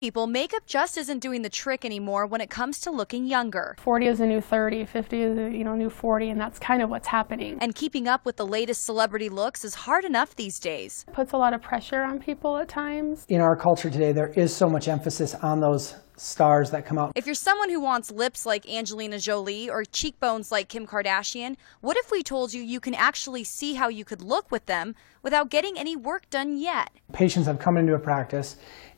People, makeup just isn't doing the trick anymore when it comes to looking younger. 40 is a new 30, 50 is a new 40, and that's kind of what's happening. And keeping up with the latest celebrity looks is hard enough these days. It puts a lot of pressure on people at times. In our culture today, there is so much emphasis on those stars that come out. If you're someone who wants lips like Angelina Jolie or cheekbones like Kim Kardashian, what if we told you you can actually see how you could look with them without getting any work done yet? Patients have come into a practice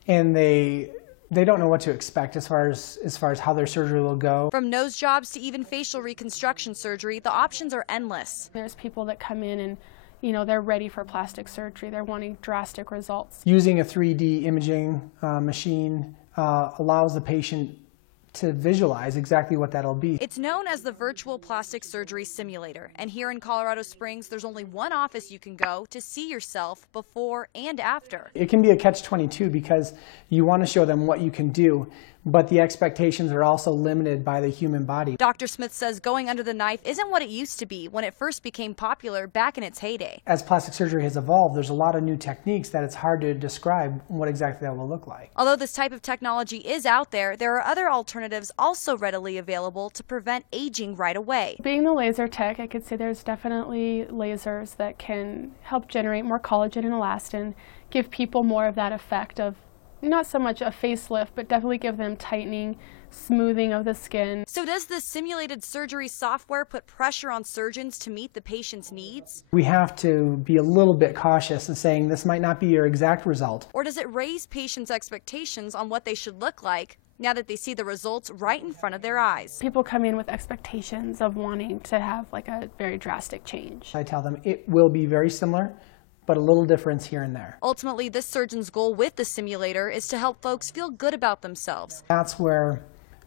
and they don't know what to expect as far as how their surgery will go. From nose jobs to even facial reconstruction surgery, the options are endless. There's people that come in and they're ready for plastic surgery. They're wanting drastic results. Using a 3D imaging machine allows the patient to visualize exactly what that'll be. It's known as the Virtual Plastic Surgery Simulator, and here in Colorado Springs, there's only one office you can go to see yourself before and after. It can be a catch-22 because you want to show them what you can do, but the expectations are also limited by the human body. Dr. Smith says going under the knife isn't what it used to be when it first became popular back in its heyday. As plastic surgery has evolved, there's a lot of new techniques that it's hard to describe what exactly that will look like. Although this type of technology is out there are other alternatives also readily available to prevent aging right away. Being the laser tech, I could say there's definitely lasers that can help generate more collagen and elastin, give people more of that effect of not so much a facelift, but definitely give them tightening, smoothing of the skin. So does this simulated surgery software put pressure on surgeons to meet the patient's needs? We have to be a little bit cautious in saying this might not be your exact result. Or does it raise patients' expectations on what they should look like now that they see the results right in front of their eyes? People come in with expectations of wanting to have like a very drastic change. I tell them it will be very similar, but a little difference here and there. Ultimately, this surgeon's goal with the simulator is to help folks feel good about themselves. That's where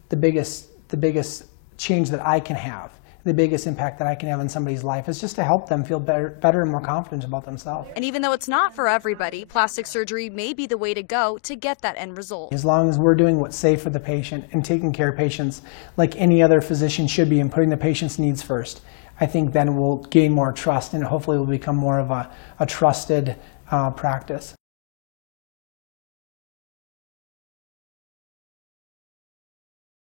the biggest change that I can have, the biggest impact that I can have in somebody's life is just to help them feel better and more confident about themselves. And even though it's not for everybody, plastic surgery may be the way to go to get that end result. As long as we're doing what's safe for the patient and taking care of patients like any other physician should be and putting the patient's needs first, I think then we'll gain more trust and hopefully we'll become more of a trusted practice.